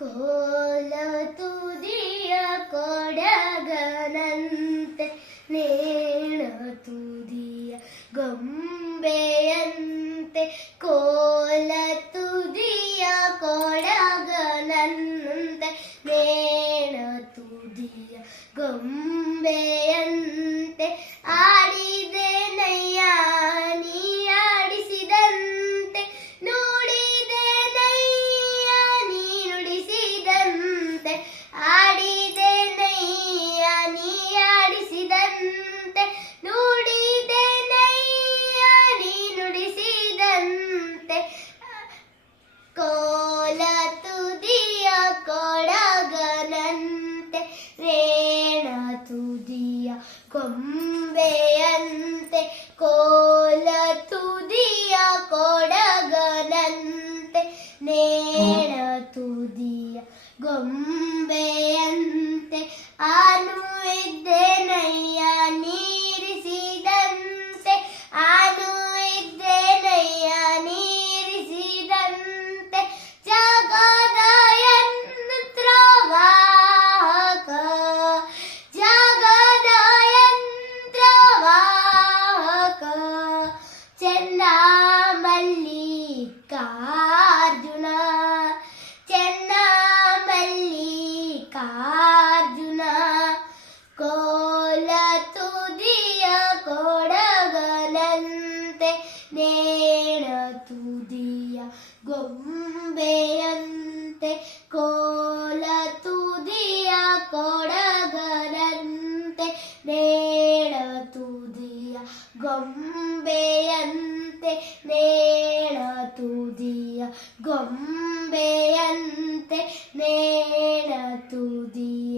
ಕೋಲ ತುದಿಯ ಕೊಡಗನಂತೆ ನೇಣ ತುದಿಯ ಗೊಂಬೆಯಂತೆ ಕೋಲ ತುದಿಯ ಕೊಡಗನಂತೆ ನೇಣ ತುದಿಯ ಗೊಂಬೆಯಂತೆ ಆಡಿದೆ ನಯ್ಯ ನೀ ಆಡಿಸಿದಂತೆ ನುಡಿದೆ ನಯ್ಯ ನೀ ನುಡಿಸಿದಂತೆ ಆಡಿದೆ ನಯ್ಯ ನೀ ಆಡಿಸಿದಂತೆ ನುಡಿದೆ ನಯ್ಯ ನೀ ನುಡಿಸಿದಂತೆ ಕೋಲ ತುದಿಯ ಕೊಡಗನಂತೆ ರೇಣ ತುದಿಯ ಗೊಂಬೆಯಂತೆ ಕೋಲ ತುದಿಯ ಕೊಡಗನಂತೆ ನೇಣ ತುದಿಯ ಗೊಂಬೆಯಂತೆ ಆನು ಇದ್ದೆ ನಯ್ಯ ನೀರಿಸಿದಂತೆ ಆನು ಇದ್ದೆ ನಯ್ಯ ನೀರಿಸಿದಂತೆ ಜಗದ ಯಂತ್ರವಾಹಕ ಜಗದ ಯಂತ್ರವಾಹಕ ಚೆನ್ನಮಲ್ಲಿಕಾರ್ಜುನ ಚೆನ್ನಮಲ್ಲಿಕಾರ್ಜುನ ಕೋಲ ತುದಿಯ ಕೊಡಗನಂತೆ ನೇಣ ತುದಿಯ ಗೊಂಬೆಯಂತೆ ಕೋಲ ತುದಿಯ ಕೊಡಗನಂತೆ ನೇಣ ತುದಿಯ ಗೊಂಬೆಯಂತೆ ನೇಣ ತುದಿಯ ಗೊಂಬೆಯಂತೆ ನೇಣ ತುದಿಯ